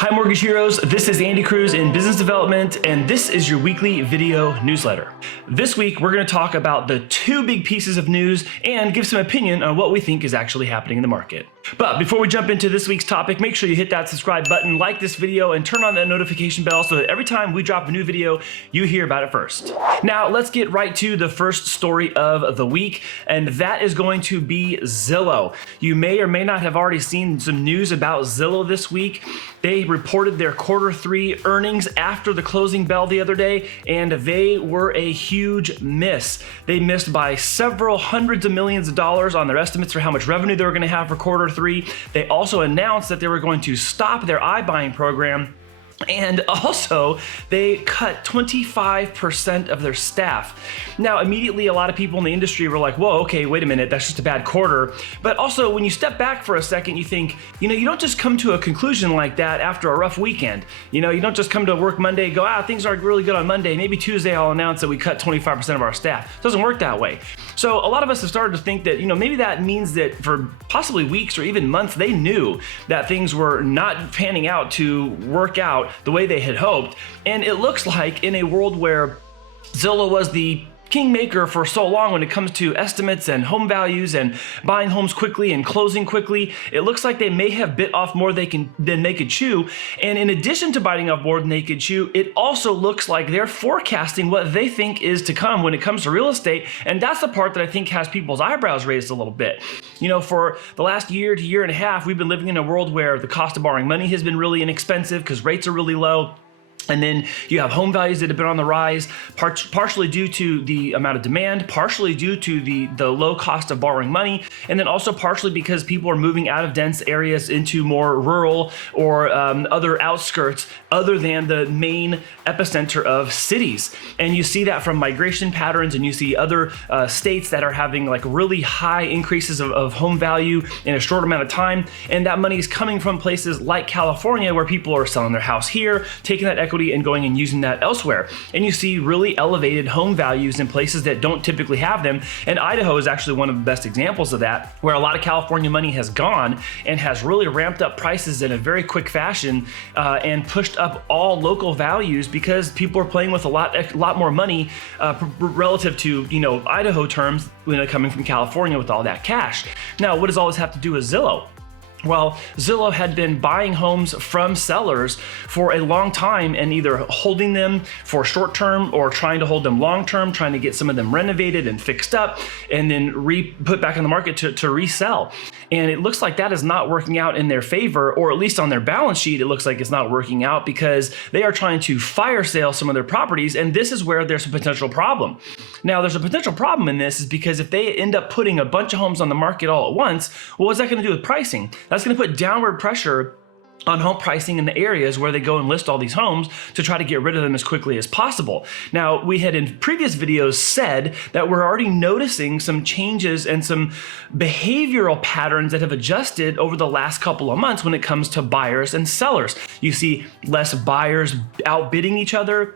Hi Mortgage Heroes, this is Andy Cruz in Business Development, and this is your weekly video newsletter. This week, we're going to talk about the two big pieces of news and give some opinion on what we think is actually happening in the market. But before we jump into this week's topic, make sure you hit that subscribe button, like this video, and turn on that notification bell so that every time we drop a new video, you hear about it first. Now, let's get right to the first story of the week, and that is going to be Zillow. You may or may not have already seen some news about Zillow this week. They reported their Q3 earnings after the closing bell the other day, and they were a huge miss. They missed by several hundreds of millions of dollars on their estimates for how much revenue they were going to have for Q3. They also announced that they were going to stop their iBuying program, and also they cut 25% of their staff. Now, immediately a lot of people in the industry were like, whoa, okay, wait a minute, that's just a bad quarter. But also when you step back for a second, you think, you don't just come to a conclusion like that after a rough weekend. You don't just come to work Monday, go, things are really good on Monday. Maybe Tuesday I'll announce that we cut 25% of our staff. It doesn't work that way. So a lot of us have started to think that, maybe that means that for possibly weeks or even months, they knew that things were not panning out to work out the way they had hoped. And it looks like in a world where Zillow was the kingmaker for so long when it comes to estimates and home values and buying homes quickly and closing quickly, it looks like they may have bit off more than they could chew. And in addition to biting off more than they could chew, it also looks like they're forecasting what they think is to come when it comes to real estate. And that's the part that I think has people's eyebrows raised a little bit. For the last year to year and a half, we've been living in a world where the cost of borrowing money has been really inexpensive because rates are really low. And then you have home values that have been on the rise, partially due to the amount of demand, partially due to the low cost of borrowing money, and then also partially because people are moving out of dense areas into more rural or other outskirts other than the main epicenter of cities. And you see that from migration patterns, and you see other states that are having like really high increases of home value in a short amount of time. And that money is coming from places like California, where people are selling their house here, taking that equity and going and using that elsewhere. And you see really elevated home values in places that don't typically have them. And Idaho is actually one of the best examples of that, where a lot of California money has gone and has really ramped up prices in a very quick fashion and pushed up all local values because people are playing with a lot more money relative to Idaho terms when they're coming from California with all that cash. Now, what does all this have to do with Zillow? Well, Zillow had been buying homes from sellers for a long time and either holding them for short term or trying to hold them long term, trying to get some of them renovated and fixed up and then put back on the market to resell. And it looks like that is not working out in their favor, or at least on their balance sheet, it looks like it's not working out because they are trying to fire sale some of their properties. And this is where there's a potential problem. Now, there's a potential problem in this is because if they end up putting a bunch of homes on the market all at once, well, what's that going to do with pricing? That's going to put downward pressure on home pricing in the areas where they go and list all these homes to try to get rid of them as quickly as possible. Now, we had in previous videos said that we're already noticing some changes and some behavioral patterns that have adjusted over the last couple of months when it comes to buyers and sellers. You see less buyers outbidding each other.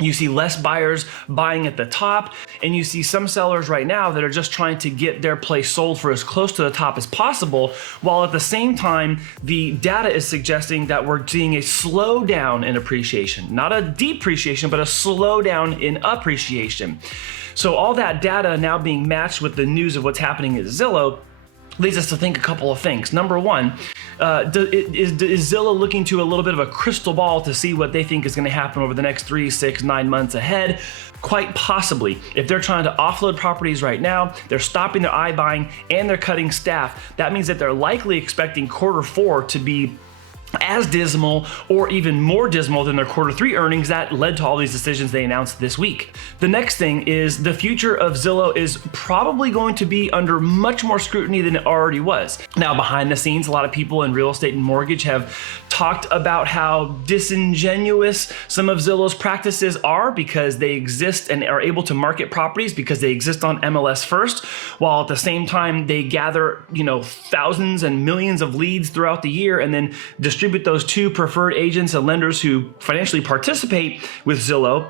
You see less buyers buying at the top, and you see some sellers right now that are just trying to get their place sold for as close to the top as possible, while at the same time, the data is suggesting that we're seeing a slowdown in appreciation. Not a depreciation, but a slowdown in appreciation. So all that data now being matched with the news of what's happening at Zillow leads us to think a couple of things. Number one, is Zillow looking to a little bit of a crystal ball to see what they think is going to happen over the next 3, 6, 9 months ahead? Quite possibly. If they're trying to offload properties right now, they're stopping their iBuying and they're cutting staff. That means that they're likely expecting Q4 to be as dismal or even more dismal than their Q3 earnings that led to all these decisions they announced this week. The next thing is the future of Zillow is probably going to be under much more scrutiny than it already was. Now, behind the scenes, a lot of people in real estate and mortgage have talked about how disingenuous some of Zillow's practices are because they exist and are able to market properties because they exist on MLS First, while at the same time they gather, thousands and millions of leads throughout the year and then distribute those to preferred agents and lenders who financially participate with Zillow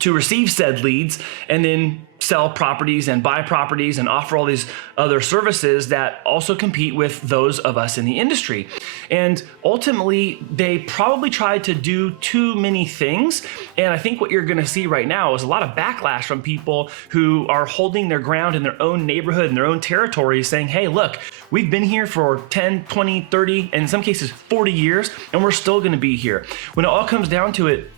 to receive said leads and then sell properties and buy properties and offer all these other services that also compete with those of us in the industry. And ultimately, they probably tried to do too many things. And I think what you're going to see right now is a lot of backlash from people who are holding their ground in their own neighborhood, in their own territory, saying, hey, look, we've been here for 10, 20, 30, and in some cases 40 years, and we're still going to be here. When it all comes down to it,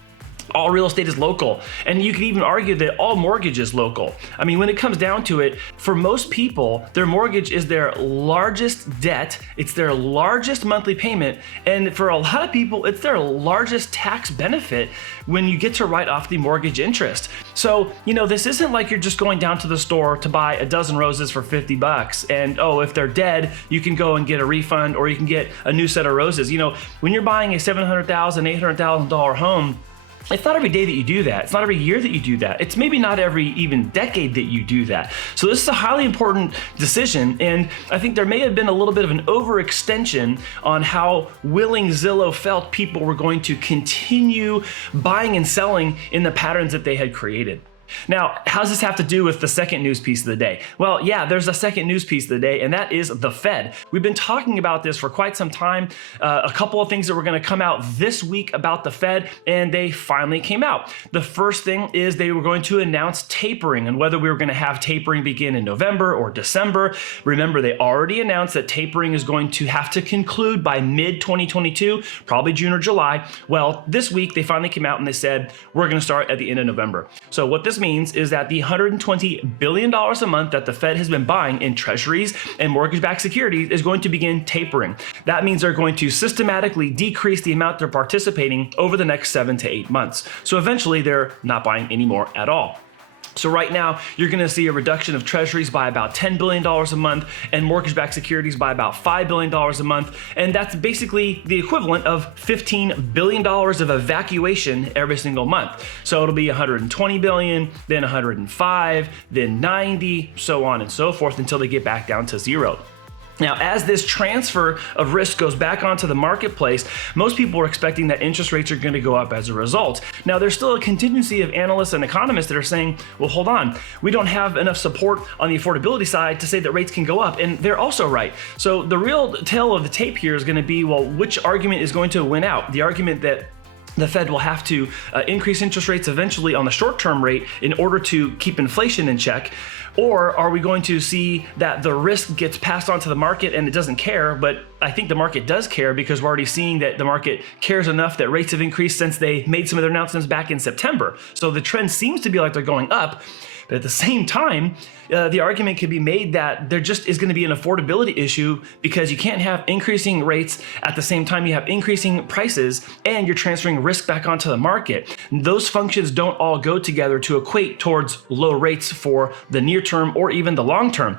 all real estate is local. And you could even argue that all mortgage is local. I mean, when it comes down to it, for most people, their mortgage is their largest debt. It's their largest monthly payment. And for a lot of people, it's their largest tax benefit when you get to write off the mortgage interest. So, this isn't like you're just going down to the store to buy a dozen roses for $50. And, if they're dead, you can go and get a refund or you can get a new set of roses. When you're buying a $700,000, $800,000 home, it's not every day that you do that. It's not every year that you do that. It's maybe not every even decade that you do that. So this is a highly important decision. And I think there may have been a little bit of an overextension on how willing Zillow felt people were going to continue buying and selling in the patterns that they had created. Now, how does this have to do with the second news piece of the day? Well, yeah, there's a second news piece of the day, and that is the Fed. We've been talking about this for quite some time. A couple of things that were going to come out this week about the Fed, and they finally came out. The first thing is they were going to announce tapering, and whether we were going to have tapering begin in November or December. Remember, they already announced that tapering is going to have to conclude by mid-2022, probably June or July. Well, this week they finally came out and they said, we're going to start at the end of November. So what this means is that the $120 billion a month that the Fed has been buying in treasuries and mortgage-backed securities is going to begin tapering. That means they're going to systematically decrease the amount they're participating over the next 7 to 8 months. So eventually they're not buying any more at all. So right now, you're going to see a reduction of treasuries by about $10 billion a month and mortgage-backed securities by about $5 billion a month. And that's basically the equivalent of $15 billion of evacuation every single month. So it'll be 120 billion, then 105, then 90, so on and so forth until they get back down to zero. Now, as this transfer of risk goes back onto the marketplace, most people are expecting that interest rates are going to go up as a result. Now, there's still a contingency of analysts and economists that are saying, well, hold on, we don't have enough support on the affordability side to say that rates can go up. And they're also right. So the real tale of the tape here is going to be, well, which argument is going to win out? The argument that the Fed will have to increase interest rates eventually on the short-term rate in order to keep inflation in check? Or are we going to see that the risk gets passed on to the market and it doesn't care? But I think the market does care because we're already seeing that the market cares enough that rates have increased since they made some of their announcements back in September. So the trend seems to be like they're going up. But at the same time, the argument could be made that there just is going to be an affordability issue because you can't have increasing rates at the same time you have increasing prices and you're transferring risk back onto the market. Those functions don't all go together to equate towards low rates for the near term or even the long term.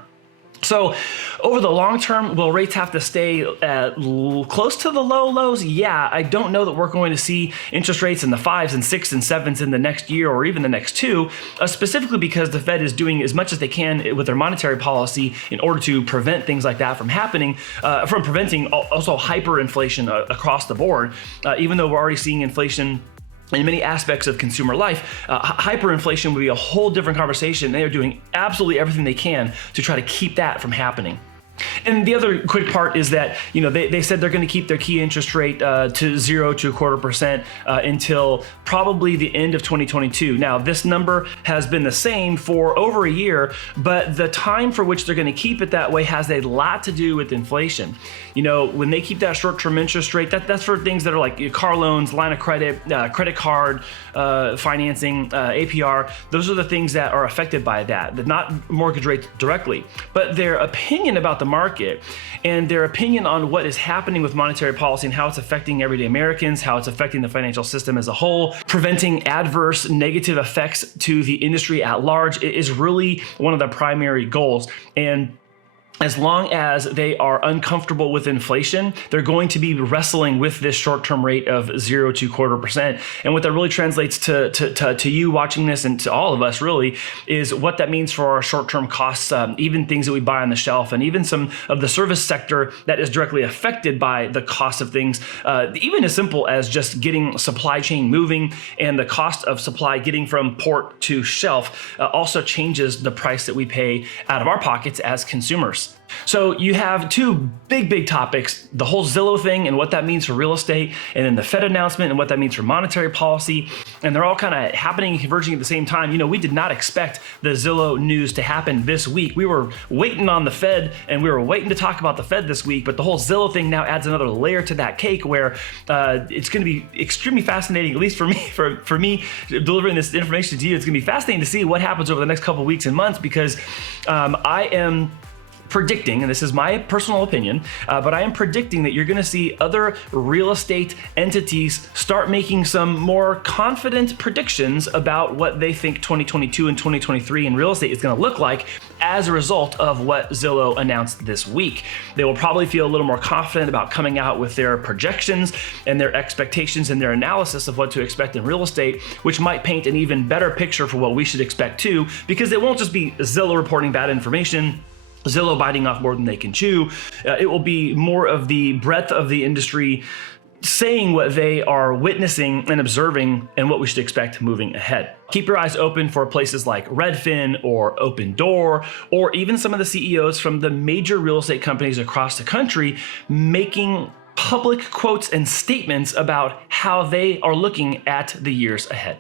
So over the long term, will rates have to stay close to the low lows? Yeah, I don't know that we're going to see interest rates in the 5s and 6s and 7s in the next year or even the next two, specifically because the Fed is doing as much as they can with their monetary policy in order to prevent things like that from happening, from preventing also hyperinflation across the board, even though we're already seeing inflation in many aspects of consumer life. Hyperinflation would be a whole different conversation. They are doing absolutely everything they can to try to keep that from happening. And the other quick part is that, they said they're going to keep their key interest rate to 0 to 0.25% until probably the end of 2022. Now, this number has been the same for over a year, but the time for which they're going to keep it that way has a lot to do with inflation. When they keep that short-term interest rate, that's for things that are like car loans, line of credit, credit card, financing, APR. Those are the things that are affected by that, not mortgage rates directly. But their opinion about the market and their opinion on what is happening with monetary policy and how it's affecting everyday Americans, how it's affecting the financial system as a whole, preventing adverse negative effects to the industry at large is really one of the primary goals. And as long as they are uncomfortable with inflation, they're going to be wrestling with this short-term rate of 0 to 0.25%. And what that really translates to you watching this, and to all of us really, is what that means for our short-term costs, even things that we buy on the shelf, and even some of the service sector that is directly affected by the cost of things, even as simple as just getting supply chain moving, and the cost of supply getting from port to shelf also changes the price that we pay out of our pockets as consumers. So you have two big topics: the whole Zillow thing and what that means for real estate, and then the Fed announcement and what that means for monetary policy. And they're all kind of happening and converging at the same time. You know, we did not expect the Zillow news to happen this week. We were waiting on the Fed, and we were waiting to talk about the Fed this week, but the whole Zillow thing now adds another layer to that cake, where it's going to be extremely fascinating, at least for me, for me delivering this information to you. It's going to be fascinating to see what happens over the next couple of weeks and months, because I am predicting, and this is my personal opinion, but I am predicting that you're going to see other real estate entities start making some more confident predictions about what they think 2022 and 2023 in real estate is going to look like as a result of what Zillow announced this week. They will probably feel a little more confident about coming out with their projections and their expectations and their analysis of what to expect in real estate, which might paint an even better picture for what we should expect too, because it won't just be Zillow reporting bad information, Zillow biting off more than they can chew. It will be more of the breadth of the industry saying what they are witnessing and observing and what we should expect moving ahead. Keep your eyes open for places like Redfin or Opendoor, or even some of the CEOs from the major real estate companies across the country making public quotes and statements about how they are looking at the years ahead.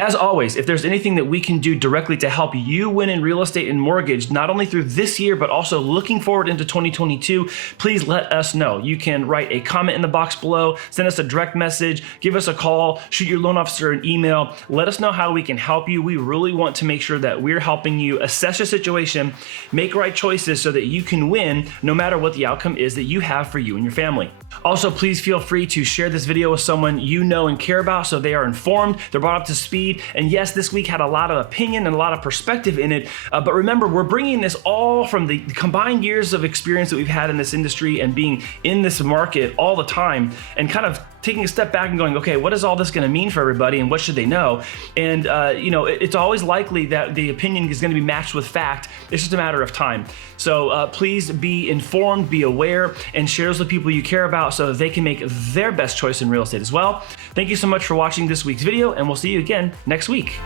As always, if there's anything that we can do directly to help you win in real estate and mortgage, not only through this year, but also looking forward into 2022, please let us know. You can write a comment in the box below, send us a direct message, give us a call, shoot your loan officer an email. Let us know how we can help you. We really want to make sure that we're helping you assess your situation, make right choices so that you can win no matter what the outcome is that you have for you and your family. Also, please feel free to share this video with someone you know and care about so they are informed, they're brought up to speed. And yes, this week had a lot of opinion and a lot of perspective in it, but remember, we're bringing this all from the combined years of experience that we've had in this industry and being in this market all the time, and kind of taking a step back and going, okay, what is all this going to mean for everybody, and what should they know? And you know, it's always likely that the opinion is going to be matched with fact. It's just a matter of time. So please be informed, be aware, and share those with people you care about so that they can make their best choice in real estate as well. Thank you so much for watching this week's video, and we'll see you again next week.